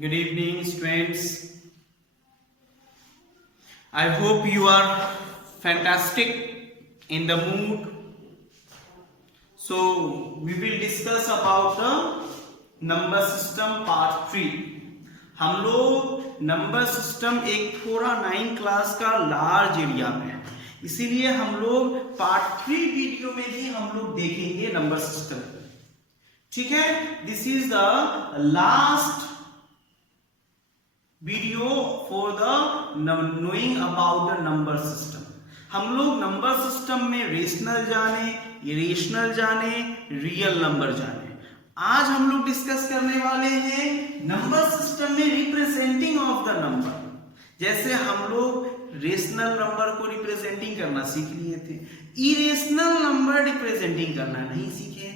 Good evening, students. I hope you are fantastic in the mood. So, we will discuss about the number system part 3. हम लोग number system एक थोड़ा 9 class का large area में है, इसीलिए हम लोग पार्ट 3 वीडियो में भी हम लोग देखेंगे नंबर सिस्टम। ठीक है, this is the last video for the knowing about the number system. हम लोग नंबर सिस्टम में रेशनल जाने, इरेशनल जाने, रियल नंबर जाने। आज हम लोग डिस्कस करने वाले हैं नंबर सिस्टम में रिप्रेजेंटिंग ऑफ द नंबर। जैसे हम लोग रेशनल नंबर को रिप्रेजेंटिंग करना सीख लिए थे, इरेशनल नंबर रिप्रेजेंटिंग करना नहीं सीखे,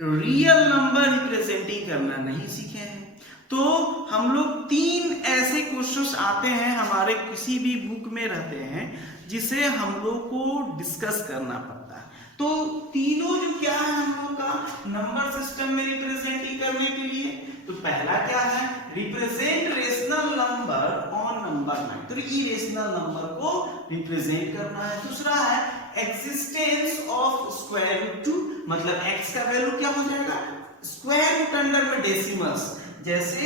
रियल नंबर रिप्रेजेंटिंग करना नहीं सीखे हैं। तो हम लोग 3 ऐसे क्वेश्चंस आते हैं हमारे किसी भी बुक में रहते हैं जिसे हम लोग को डिस्कस करना पड़ता है। तो तीनों जो क्या है हम लोग का नंबर सिस्टम में रिप्रेजेंटिंग करने के लिए, तो पहला क्या है, represent rational number on number line, तो इरेशनल नंबर को रिप्रेजेंट करना है। दूसरा है एक्सिस्टेंस ऑफ स्क्वायर रूट 2, मतलब x का वैल्यू क्या हो जाएगा, स्क्वायर रूट अंडर में डेसिमल्स, जैसे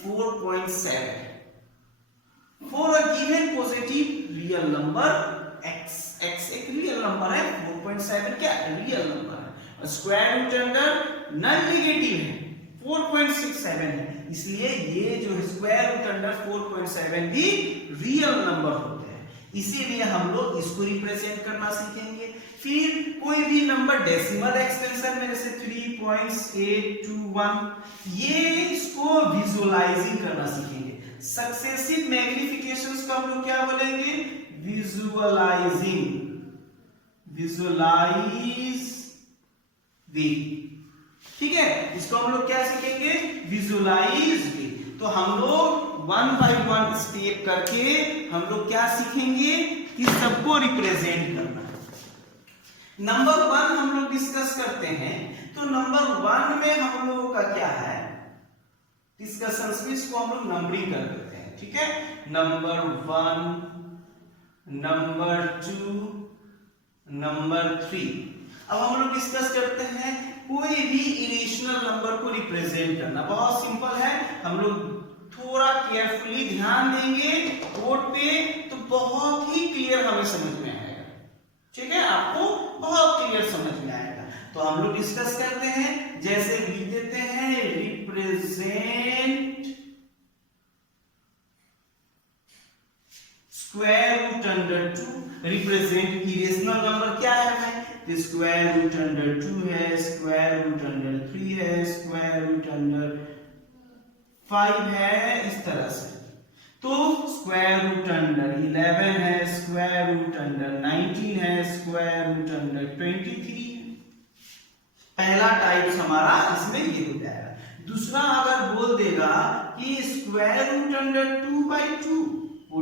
4.7 for a given positive real number x। x एक रियल नंबर है, 4.7 क्या रियल नंबर है, square root under non negative है, 4.67 है, इसलिए ये जो स्क्वायर रूट अंडर 4.7 भी रियल नंबर होते हैं, इसीलिए हम लोग इसको रिप्रेजेंट करना सीखेंगे। फिर कोई भी नंबर डेसिमल एक्सटेंशन में जैसे 3.821, ये इसको विजुअलाइजिंग करना सीखेंगे। सक्सेसिव मैग्निफिकेशंस को हम लोग क्या बोलेंगे, विजुअलाइजिंग, विजुअलाइज दी। ठीक है, इसको हम लोग क्या सीखेंगे, विजुअलाइज दी। तो हम लोग 1 बाय 1 स्टेप करके हम लोग क्या सीखेंगे कि सबको रिप्रेजेंट करना। नंबर 1 हम लोग डिस्कस करते हैं, तो नंबर 1 में हम लोगों का क्या है डिस्कशन, इसको हम लोग नंबरिंग कर देते हैं। ठीक है, नंबर 1, नंबर 2, नंबर 3। अब हम लोग डिस्कस करते हैं कोई भी इरेशनल नंबर को रिप्रेजेंट करना। बहुत सिंपल है, हम लोग थोड़ा केयरफुली ध्यान देंगे बोर्ड पे तो बहुत ही क्लियर हमें समझ में आएगा। ठीक है, आपको बहुत क्लियर समझ में आएगा। तो हम लोग डिस्कस करते हैं, जैसे लिख देते हैं represent square root under 2। Represent irrational number क्या है भाई, तो स्क्वायर रूट अंडर 2 है, स्क्वायर रूट अंडर 3 है, स्क्वायर रूट अंडर 5 है, इस तरह से। तो स्क्वायर रूट अंडर 11 है, स्क्वायर रूट अंडर 19 है, स्क्वायर रूट अंडर 23 है। पहला टाइप हमारा इसमें ये हो जाएगा। दूसरा अगर बोल देगा कि स्क्वायर रूट अंडर 2/2 वो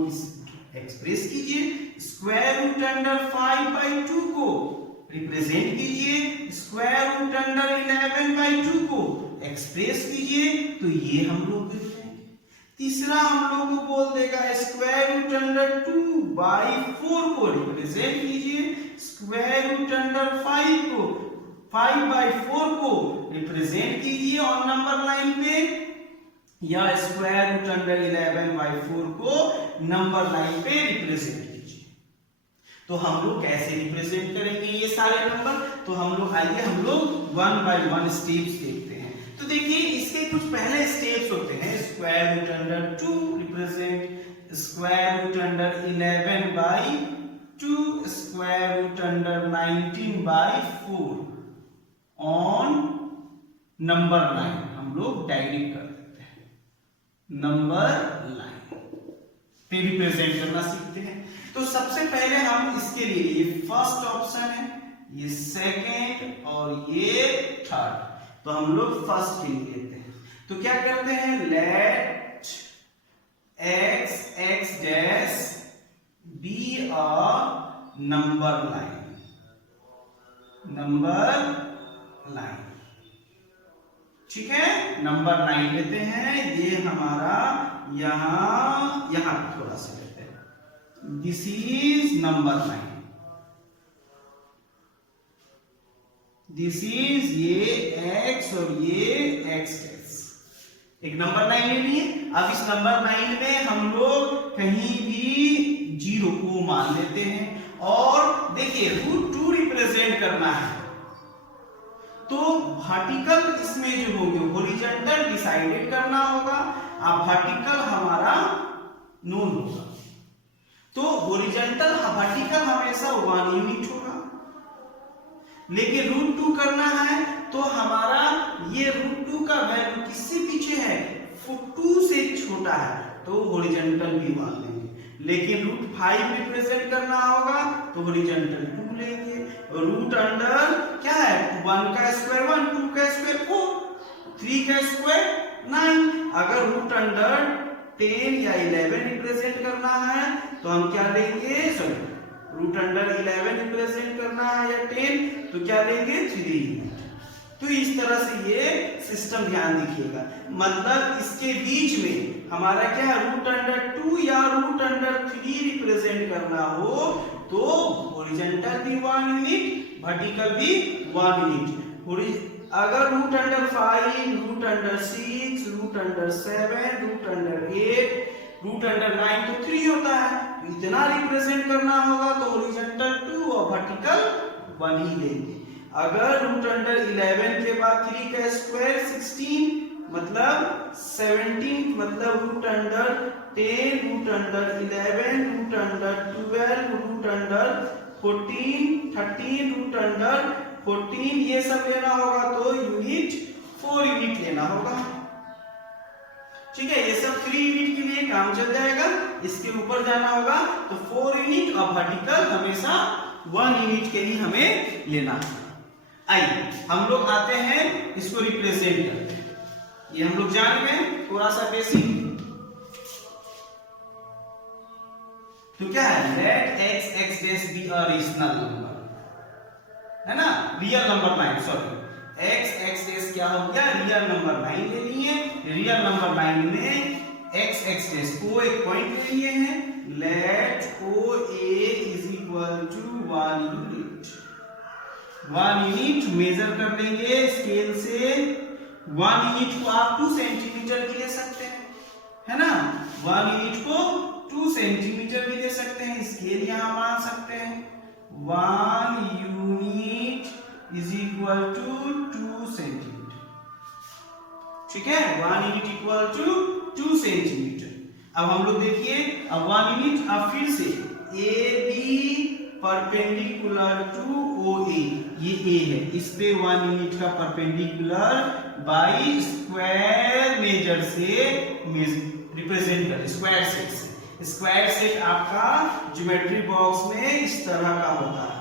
एक्सप्रेस कीजिए, स्क्वायर रूट अंडर 5/2 को रिप्रेजेंट कीजिए, स्क्वायर रूट अंडर 11/2 को एक्सप्रेस कीजिए, तो ये हम लोग देख जाएंगे। तीसरा हम लोग को बोल देगा स्क्वायर रूट अंडर 2/4 को रिप्रेजेंट कीजिए, स्क्वायर रूट अंडर 5/4 को रिप्रेजेंट कीजिए ऑन नंबर लाइन पे, या स्क्वायर रूट अंडर 11/4 को नंबर लाइन पे रिप्रेजेंट कीजिए। तो हम लोग कैसे रिप्रेजेंट करेंगे ये सारे नंबर, तो हम लोग आइए हम लोग 1 बाय 1 स्टेप्स देखते हैं। तो देखिए इसके कुछ पहले स्टेप्स होते हैं, square root under 2 represent square root under 11/2, square root under 19/4 on number line. हम लोग डायरेक्ट कर देते हैं, नंबर लाइन पे रिप्रेजेंट करना सीखते हैं। तो सबसे पहले हम इसके लिए, ये फर्स्ट ऑप्शन है, ये सेकेंड और ये थर्ड, तो हम लोग फर्स्ट लिख लेते हैं। तो क्या करते हैं, let x dash be a number line, number line. ठीक है, नंबर 9 लेते हैं। ये हमारा यहां थोड़ा सा लेते हैं। This is number 9। This is ये x और ये x। एक नंबर 9 ले लिए। अब इस नंबर 9 में हम लोग कहीं भी 0 को मान लेते हैं और देखिए √2 रिप्रेजेंट करना है तो वर्टिकल इसमें जो होंगे हॉरिजॉन्टल डिसाइडेड करना होगा। अब वर्टिकल हमारा नोन होगा तो हॉरिजॉन्टल वर्टिकल हमेशा 1 यूनिट होगा, लेकिन √2 करना है तो हमारा ये √2 का वैल्यू किससे पीछे है, 2 से छोटा है तो हॉरिजॉन्टल भी 1 लेंगे, लेकिन √5 रिप्रेजेंट करना होगा तो हॉरिजॉन्टल 2 लेंगे। रूट अंडर क्या है, 1 का स्क्वायर 1, 2 का स्क्वायर 4, 3 का स्क्वायर 9। अगर रूट अंडर 10 या 11 रिप्रेजेंट करना है तो हम क्या लेंगे, सॉरी रूट अंडर 11 रिप्रेजेंट करना है या 10 तो क्या लेंगे, 3। तो इस तरह से ये सिस्टम ध्यान रखिएगा। मतलब इसके बीच में हमारा क्या है, रूट अंडर 2 या रूट अंडर 3 रिप्रेजेंट करना हो तो हॉरिजॉन्टल भी 1 यूनिट, वर्टिकल भी 1 यूनिट। अगर root under 5, root under 6, root under 7, root under 8, root under 9 तो 3 होता है, तो इतना रिप्रेजेंट करना होगा तो हॉरिजॉन्टल 2 और वर्टिकल 1 ही लेंगे। अगर रूट अंडर 11 के बाद 3 का स्क्वायर 16 मतलब 17, मतलब root under 10, root under 11, root under 12, root under 14, 13, root under 14 ये सब लेना होगा तो यूनिट 4 यूनिट लेना होगा। ठीक है, ये सब 3 यूनिट के लिए काम चल जाएगा। इसके ऊपर जाना होगा तो 4 यूनिट और वर्टिकल हमेशा 1 यूनिट के लिए हमें लेना है। आइए हम लोग आते हैं इसको रिप्रेजेंट करते हैं। ये हम लोग जान गए थोड़ा सा बेसिक। तो क्या है, let x dash be a rational number, है ना, real number 9, sorry x dash क्या हो गया, रियल नंबर 9 ले लिए। रियल नंबर 9 में x डैश को एक पॉइंट ले लिए हैं। Let OA is equal to 1 unit. 1 unit measure कर लेंगे स्केल से। 1 यूनिट को आप 2 सेंटीमीटर भी ले सकते हैं, है ना, 1 यूनिट को 2 सेंटीमीटर भी ले सकते हैं, स्केल यहां मान सकते हैं। 1 unit is equal to 2 centimetre. ठीक है, 1 यूनिट इक्वल टू 2 सेंटीमीटर। अब हम लोग देखिए, अब 1 यूनिट, अब फिर से AB परपेंडिकुलर टू OA, ये A है, इस पे 1 यूनिट का परपेंडिकुलर बाई स्क्वायर मेजर से रिप्रेजेंट कर, स्क्वायर सेट से। स्क्वायर सेट आपका ज्योमेट्री बॉक्स में इस तरह का होता है,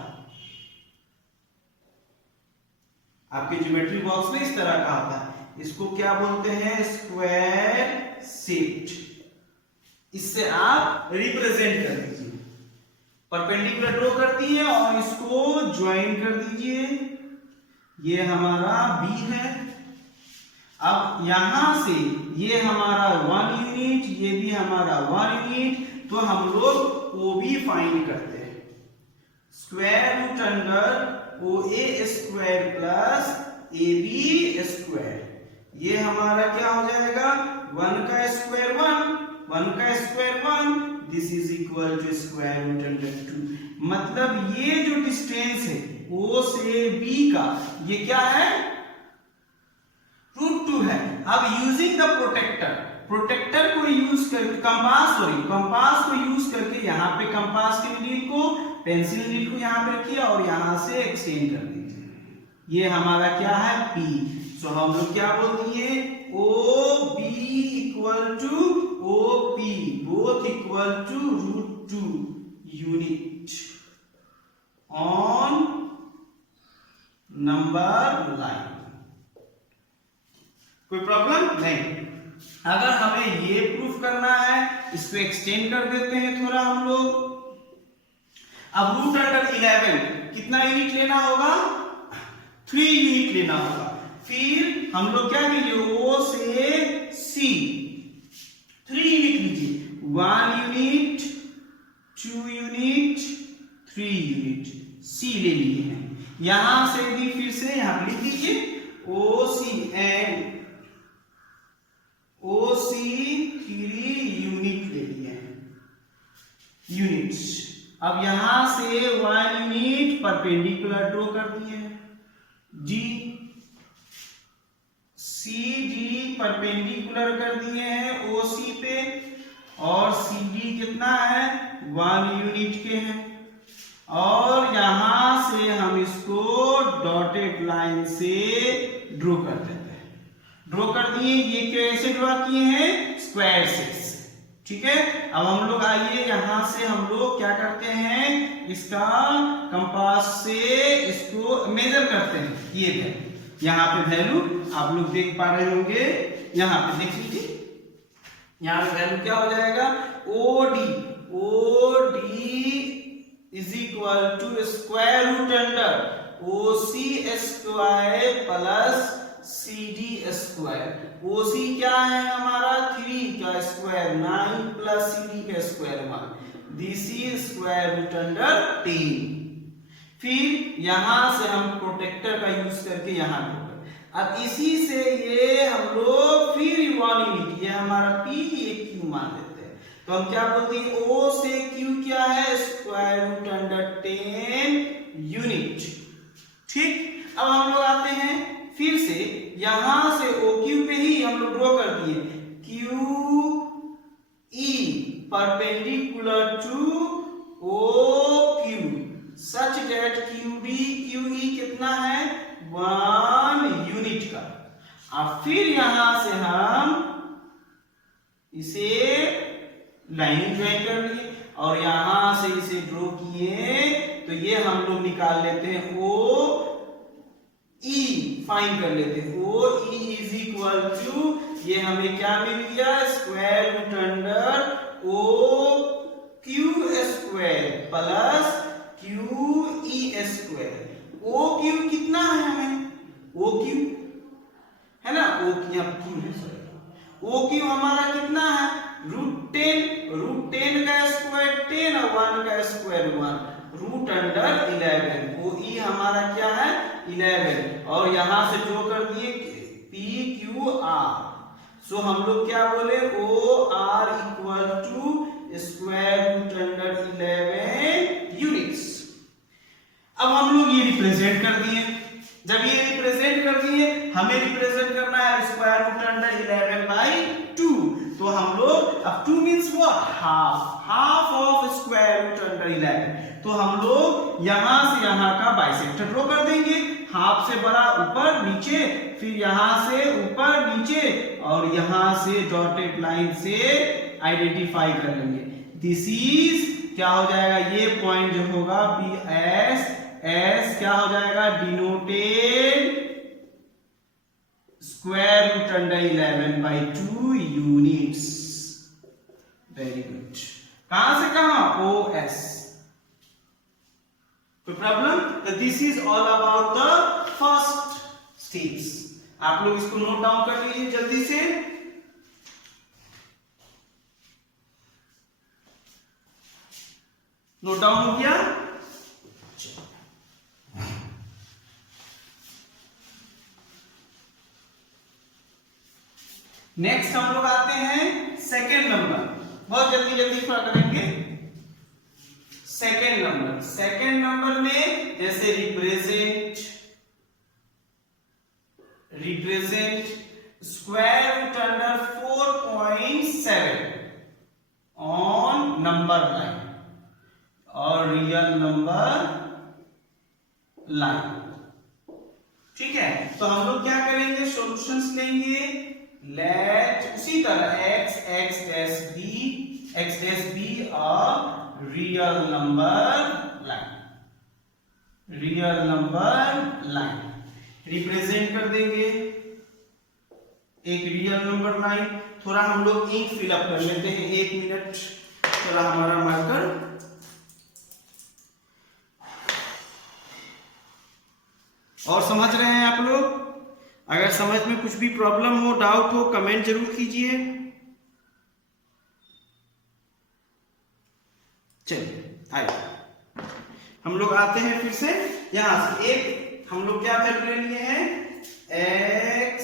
आपके ज्योमेट्री बॉक्स में इस तरह का होता है। इसको क्या बोलते हैं, स्क्वायर सेट। इससे आप रिप्रेजेंट कर दीजिए, परपेंडिकुलर ड्रॉ कर दिए और इसको ज्वाइन कर दीजिए। ये हमारा B है। अब यहां से ये हमारा 1 यूनिट, ये भी हमारा 1 यूनिट, तो हम लोग OB फाइंड करते हैं। Square root under OA square plus AB square, ये हमारा क्या हो जाएगा, 1 का स्क्वायर 1, 1 का square 1, this is equal to square root under 2। मतलब ये जो डिस्टेंस है O से B का, ये क्या है, √2 है। अब यूजिंग द प्रोटेक्टर को यूज करके, कंपास को यूज करके, यहाँ पे कंपास की नीडल को, पेंसिल नीडल को यहाँ पे रखिए और यहाँ से एक्सटेंड कर दीजिए। ये हमारा क्या है, P। सो हम लोग क्या बोल दिए, OB equal to OP, both equal to √2 unit on number line. कोई प्रॉब्लम नहीं। अगर हमें ये प्रूफ करना है, इसको एक्सटेंड कर देते हैं थोड़ा हम लोग। अब रूट अंडर 11 कितना यूनिट लेना होगा, 3 यूनिट लेना होगा। फिर हम लोग क्या कीजिए, O से C 3 यूनिट लीजिए, 1 यूनिट, 2 यूनिट, 3 यूनिट C ले लिए हैं। यहां से भी फिर से यहां पर लिख दीजिए OC एंड OC 3 यूनिट ले लिए हैं, यूनिट्स। अब यहां से 1 यूनिट परपेंडिकुलर ड्रॉ कर दिए हैं, D CD परपेंडिकुलर कर दिए हैं OC पे, और CD कितना है 1 यूनिट के हैं, और यहां से हम इसको डॉटेड लाइन से ड्रॉ कर देते हैं। ड्रॉ कर दिए, ये कैसे ड्रॉ किए हैं, स्क्वायर से। ठीक है, अब हम लोग आइए यहां से हम लोग क्या करते हैं, इसका कंपास से इसको मेजर करते हैं। ये है यहाँ पे वैल्यू आप लोग देख पा रहे होंगे, यहाँ पे देख लीजिए, यहाँ पे वैल्यू क्या हो जाएगा, OD is equal to square root under OC square plus CD square. OC क्या है हमारा 3 का स्क्वायर 9 प्लस CD का square 1, this is square root under 10। फिर यहां से हम प्रोटेक्टर का यूज करके यहां ढूंढे। अब इसी से ये हम लोग फिर 1 यूनिट, ये हमारा P ये Q मान लेते हैं, तो हम क्या बोलते हैं, O से Q क्या है, स्क्वायर रूट अंडर 10 यूनिट। ठीक, अब हम लोग आते हैं फिर से यहां से OQ पे ही हम लोग ड्रॉ कर दिए, QE perpendicular to OQ such that QE कितना है 1 यूनिट का। अब फिर यहां से हम इसे लाइन ज्वाइन कर लिए और यहां से इसे ड्रॉ किए, तो ये हम लोग निकाल लेते हैं OE, फाइंड कर लेते हैं OE इज इक्वल टू, ये हमें क्या मिल गया, square root under OQ square plus QE square. OQ कितना है हमें, OQ है ना, OQ है, सॉरी, OQ हमारा कितना है रूट 10 का स्क्वायर 10 और 1 का स्क्वायर 1, रूट अंडर 11। OE हमारा क्या है 11, और यहां से जो कर दिए PQR, सो हम लोग क्या बोले OR equal to square root under 11 units. अब हम लोग ये रिप्रेजेंट कर दिए, जब ये रिप्रेजेंट कर दिए, हमें रिप्रेजेंट करना है स्क्वायर रूट अंडर 11/2, तो हम लोग अब 2 means what, half of square root under 11, तो हम लोग यहां से यहां का बाइसेक्टर ड्रॉ कर देंगे, हाफ से बड़ा ऊपर नीचे, फिर यहां से ऊपर नीचे, और यहां से डॉटेड लाइन से आइडेंटिफाई कर लेंगे। दिस इज क्या हो जाएगा, ये पॉइंट जो होगा BS क्या हो जाएगा, denoted square root under 11/2 units. Very good, कहां से कहां, OS। कोई प्रॉब्लम, तो this is all about the first steps. आप लोग इसको नोट डाउन कर लीजिए जल्दी से। नोट डाउन हो गया, नेक्स्ट हम लोग आते हैं सेकेंड नंबर, बहुत जल्दी जल्दी थोड़ा करेंगे। सेकेंड नंबर में जैसे represent square root under 4.7 on number line और रियल नंबर लाइन। ठीक है, तो हम लोग क्या करेंगे, सॉल्यूशंस लेंगे, लेट उसी तरह x dash b और रियल नंबर लाइन रिप्रेजेंट कर देंगे एक रियल नंबर लाइन। थोड़ा हम लोग इंक फिलअप कर लेते हैं, 1 मिनट थोड़ा हमारा मार्कर। और समझ रहे हैं आप लोग, अगर समझ में कुछ भी प्रॉब्लम हो, डाउट हो, कमेंट जरूर कीजिए। चलिए आइए हम लोग आते हैं फिर से यहां से। एक हम लोग क्या वैल्यू ले लिए हैं, x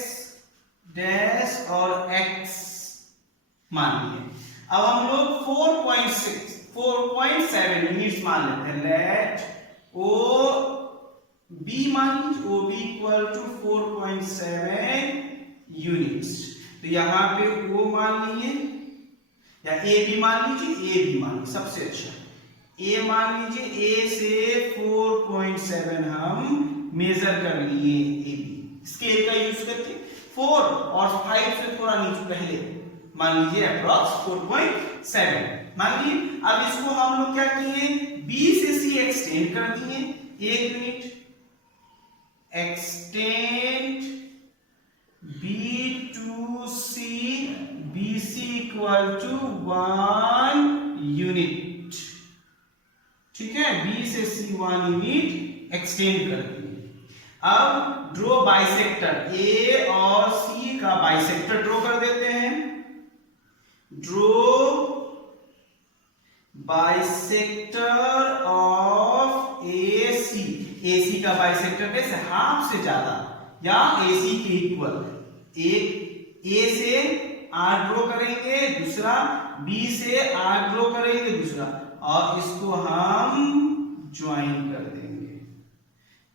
डैश और x मान लिए। अब हम लोग 4.7 यूनिट्स मान लेते हैं। लेट ओ बी मान लीजिए, O B equal to 4.7 units. तो यहां पे ओ मान लीजिए या ए बी मान लीजिए, ए बी मान लीजिए सबसे अच्छा। ए मान लीजिए, ए से 4.7 हम मेजर कर लिए ए बी स्केल का यूज करके। 4 और 5 से थोड़ा नीचे पहले मान लीजिए अप्रॉक्स 4.7 मान लीजिए। अब इसको हम लोग क्या किए, बी से सी एक्सटेंड कर दिए 1 unit, extend B to C, B C equal to 1 unit. ठीक है, बी से सी 1 यूनिट एक्सटेंड कर दिए। अब ड्रॉ बाइसेक्टर, ए और सी का बाइसेक्टर ड्रॉ कर देते हैं। ड्रॉ बाइसेक्टर ऑफ ए सी का बाइसेक्टर कैसे, हाफ से ज्यादा या ए सी के इक्वल। एक ए से आर ड्रॉ करेंगे, दूसरा बी से आर ड्रॉ करेंगे दूसरा, और इसको हम ज्वाइन कर देंगे।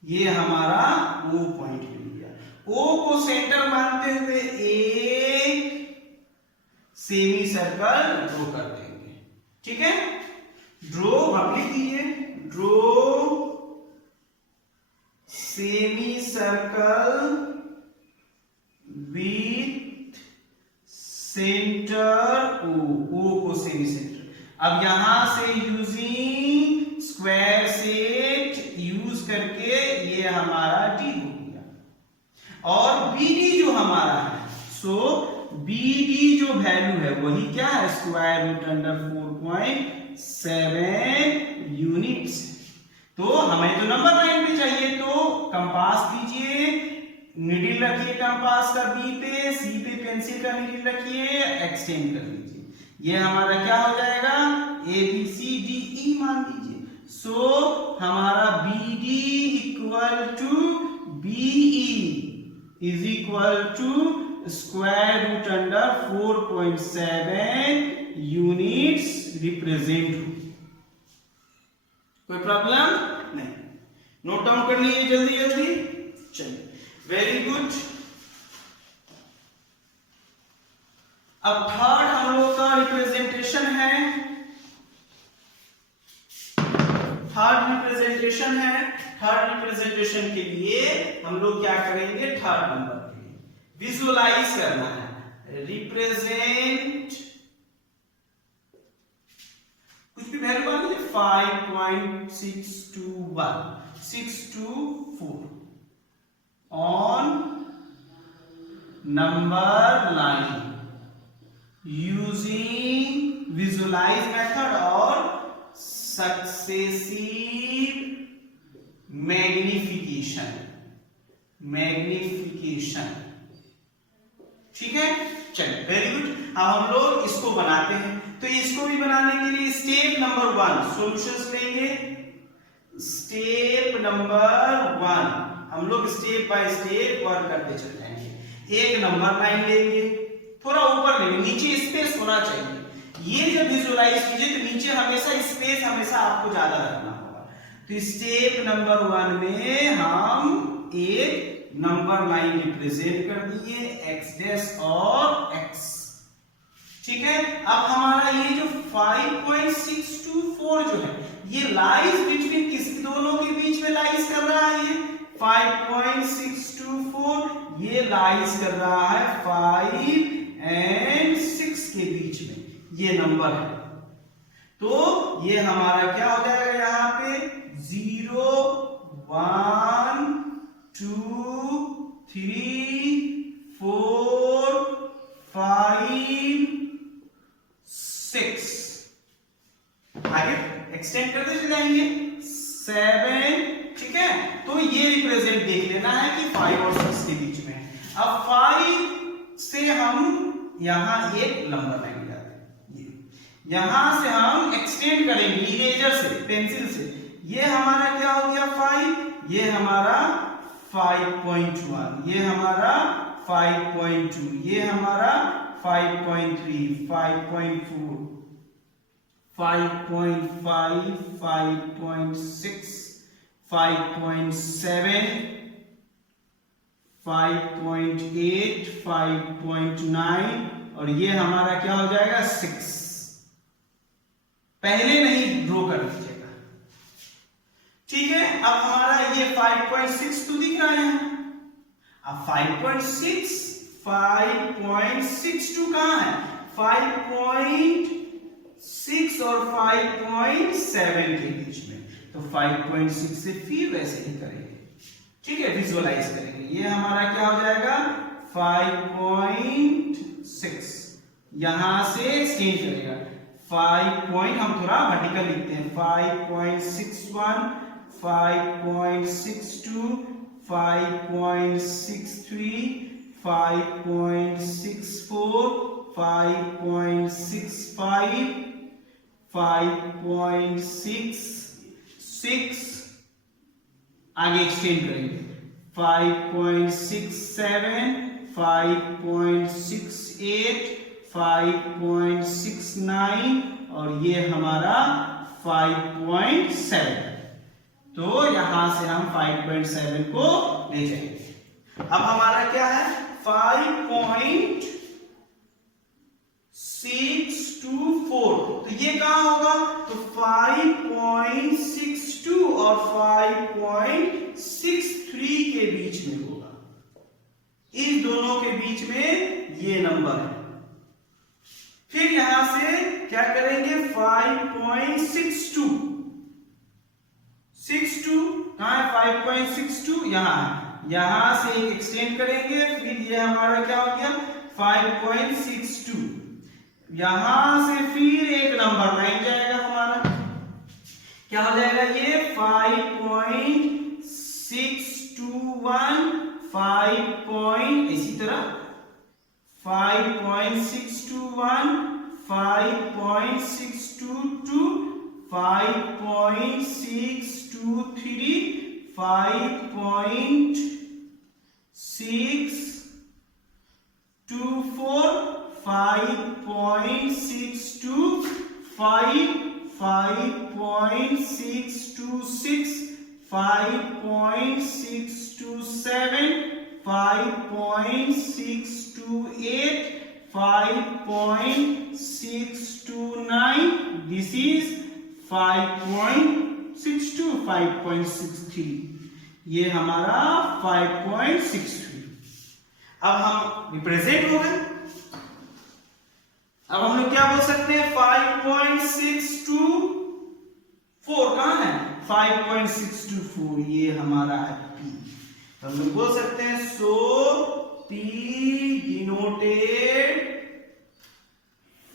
ये हमारा ओ पॉइंट मिल गया। ओ को सेंटर मानते हुए एक सेमी सर्कल ड्रॉ कर देंगे। ठीक है, ड्रॉ आप लिख दीजिए, draw semicircle with centre O को सेमी सेंटर। अब यहां से यूजिंग स्क्वायर सेट यूज करके ये हमारा डी हो गया। और बी डी जो हमारा है, सो बी डी जो वैल्यू है वही क्या है, स्क्वायर रूट अंडर 4.7 यूनिट्स। तो हमें तो नंबर लाइन पे चाहिए, तो कंपास दीजिए, निडिल रखिए कंपास का बी पे, सी पे पेंसिल का निडिल रखिए, एक्सटेंड कर लीजिए। ये हमारा क्या हो जाएगा, A B C D E मान लीजिए। सो हमारा B D equal to B E is equal to square root under 4.7 units represent हो। कोई प्रॉब्लम नहीं, नोट डाउन कर लीजिए जल्दी जल्दी। चलिए, वेरी गुड। अब थर्ड हम लोग का रिप्रेजेंटेशन है, थर्ड रिप्रेजेंटेशन के लिए हम लोग क्या करेंगे, थर्ड नंबर के लिए विजुअलाइज करना है। रिप्रेजेंट कुछ भी वैल्यू मान लीजिए 624 on number line using visualise method और सक्सेसिव मैग्निफिकेशन। ठीक है, चलिए वेरी गुड। अब हम लोग इसको बनाते हैं, तो इसको भी बनाने के लिए स्टेप नंबर 1 सॉल्यूशंस लेंगे। स्टेप नंबर 1 हम लोग स्टेप बाय स्टेप वर्क करते चल जाएंगे। एक नंबर लाइन लेंगे, थोड़ा ऊपर लेंगे, नीचे स्पेस होना चाहिए। ये जब विजुअलाइज कीजिए तो नीचे हमेशा स्पेस हमेशा आपको ज्यादा रखना होगा। तो स्टेप नंबर 1 में हम एक नंबर लाइन रिप्रेजेंट कर दिए x डैश और x। ठीक है, अब हमारा ये जो 5.624 जो है ये लाइज बिटवीन किस दोनों के बीच में लाइज कर रहा है, ये 5.624 ये लाइज कर रहा है 5 और 6 के बीच में, ये नंबर है। तो ये हमारा क्या हो जाएगा, यहां पे 0 1 2 3 4 5 6 आगे एक्सटेंड करते चले जाएंगे 7। ठीक है, तो ये रिप्रेजेंट देख लेना है कि 5 और 6 के बीच में है। अब 5 से हम यहाँ एक नंबर लाइन जाते हैं, यहां से हम एक्सटेंड करेंगे इरेजर से, पेंसिल से। ये हमारा क्या हो गया 5, ये हमारा 5.1, ये हमारा 5.2, ये हमारा 5.3, 5.4, 5.5, 5.6, 5.7, 5.8, 5.9 और ये हमारा क्या हो जाएगा 6। पहले नहीं ड्रॉ कर दीजिएगा, ठीक है। अब हमारा ये 5.6 तो दिख रहा है, अब 5.62 कहां है, 5.6 और 5.7 के बीच में, तो 5.6 से फिर वैसे ही करेंगे, ठीक है, विजुअलाइज करेंगे। ये हमारा क्या हो जाएगा 5.6, यहां से एक्सचेंज करेगा 5 हम थोड़ा वर्टिकल लिखते हैं, 5.61, 5.62, 5.63, 5.64, 5.65, 5.66, आगे एक्सटेंड करेंगे 5.67, 5.68, 5.69 और ये हमारा 5.7। तो यहां से हम 5.7 को ले जाएंगे। अब हमारा क्या है 5.624, तो ये कहां होगा, तो 5.62 और 5.63 के बीच में होगा, इस दोनों के बीच में ये नंबर है। फिर यहां से क्या करेंगे 5.62, 62 कहां है 5.62 यहां है, यहां से एक्सटेंड करेंगे, फिर ये हमारा क्या हो गया 5.62, यहां से फिर एक नंबर लाइन जाएगा हमारा, क्या हो जाएगा ये 5.621, 5. इसी तरह 5.621, 5.622, 5.623, 5.624, 5.625, 5.626, 5.627, 5.628, 5.629, this is 5.62, 5.63, ये हमारा 5.63। अब हम रिप्रेजेंट हो गए। अब हम लोग क्या बोल सकते हैं 5.624 कहां है 5.624, ये हमारा है P। तो हम लोग बोल सकते हैं सो P डिनोटेड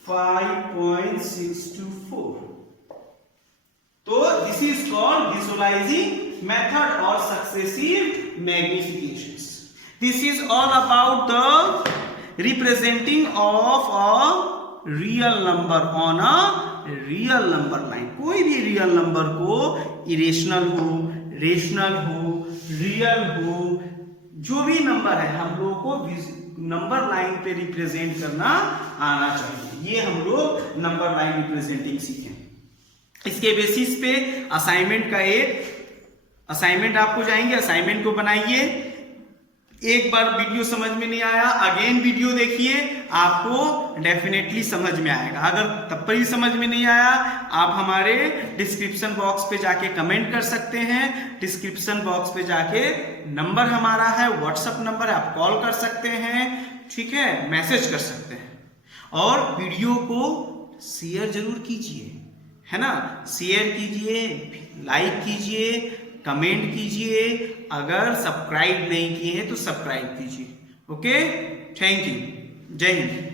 5.624। तो this is called visualising method और successive magnifications. This is all about the representing of a real number on a real number line. कोई भी रियल नंबर को इरेशनल हो, रेशनल हो, रियल हो, जो भी नंबर है हम लोगों को नंबर लाइन पे रिप्रेजेंट करना आना चाहिए। ये हम लोग नंबर लाइन रिप्रेजेंटिंग सीखें। इसके बेसिस पे असाइनमेंट का एक असाइनमेंट आपको जाएंगे, असाइनमेंट को बनाइए। एक बार वीडियो समझ में नहीं आया अगेन वीडियो देखिए, आपको डेफिनेटली समझ में आएगा। अगर तब पर भी समझ में नहीं आया आप हमारे डिस्क्रिप्शन बॉक्स पे जाके कमेंट कर सकते हैं। डिस्क्रिप्शन बॉक्स पे जाके नंबर हमारा है, व्हाट्सएप नंबर है, आप कॉल कर सकते हैं, ठीक है, मैसेज कर सकते हैं। और वीडियो को शेयर जरूर कीजिए, है ना, शेयर कीजिए, लाइक कीजिए, कमेंट कीजिए। अगर सब्सक्राइब नहीं किए हैं तो सब्सक्राइब कीजिए। ओके, थैंक यू, जय हिंद।